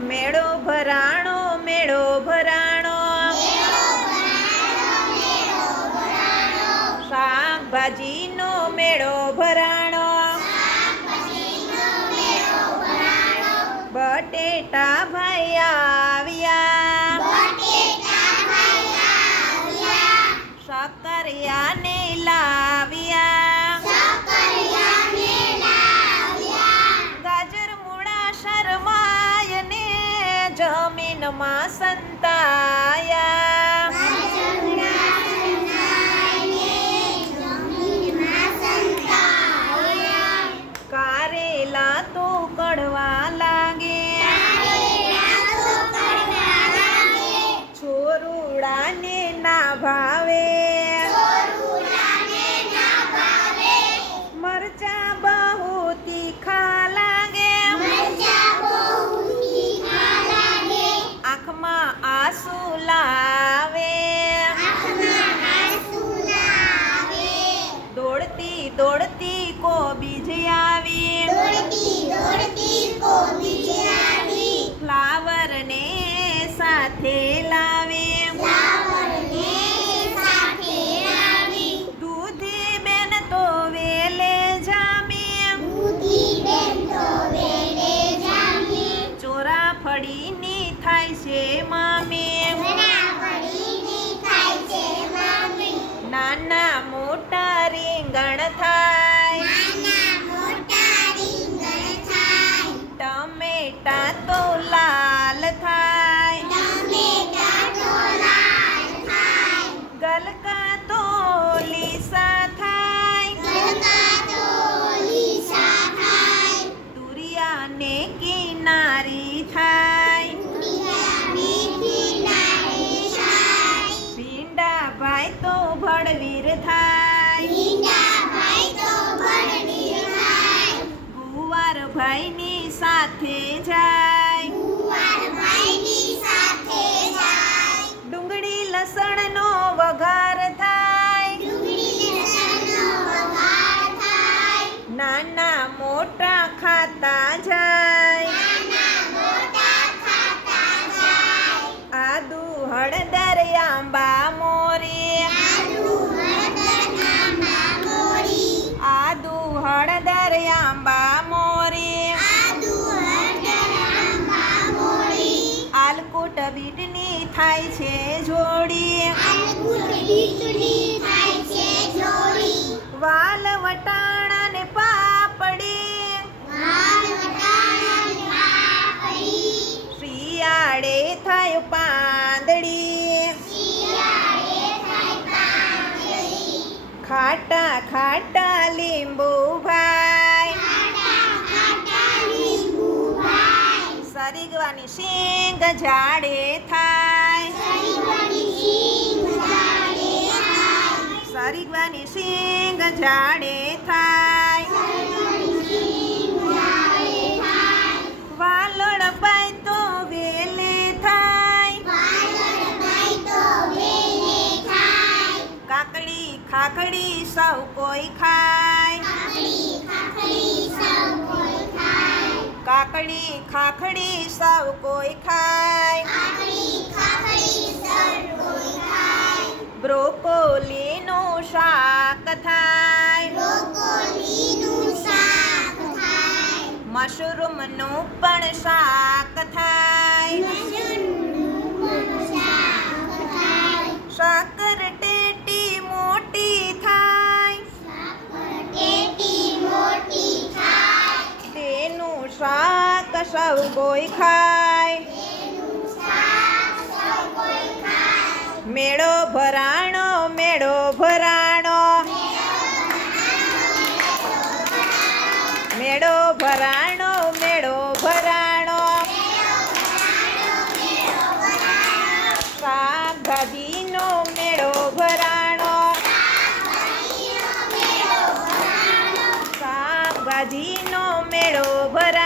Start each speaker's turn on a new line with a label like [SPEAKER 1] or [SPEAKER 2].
[SPEAKER 1] મેળો ભરાણો મેળો ભરાણો. શાકભાજીનો મેળો ભરાણો. మా సంతా ફળીની થાય છે મામી. નાના મોટા રીંગણ થાય ભાઈ તો ભડવીર થાય. ગુવાર ભાઈની સાથે જાય. ડુંગળી લસણનો વઘાર થાય. નાના મોટા ખાતા જાય. વાલ વટાણા ને પાપડી. શિયાળે થાય પાંદડી. ખાટા ખાટા લીંબુ ભાઈ સરીગવાની શીંગ જાડે થાય. સરીગવાની સિંગ જાડે થાય. વાલળ પાય તો વેલે થાય. કાકડી ખાખડી સૌ કોઈ ખાય. કાકડી ખાખડી સૌ કોઈ ખાય. બ્રોકોલીનું શાક થાય. મશરૂમનું પણ શાક થાય. સાકર ટેટી મોટી થાય. તેનું શાક સૌ કોઈ ખાય. મેળો ભરાણો મેળો ભરાણો. મેળો ભરાણો મેળો ભરાણો. શાકભાજીનો મેળો ભરાણો. શાકભાજીનો મેળો ભરાણો.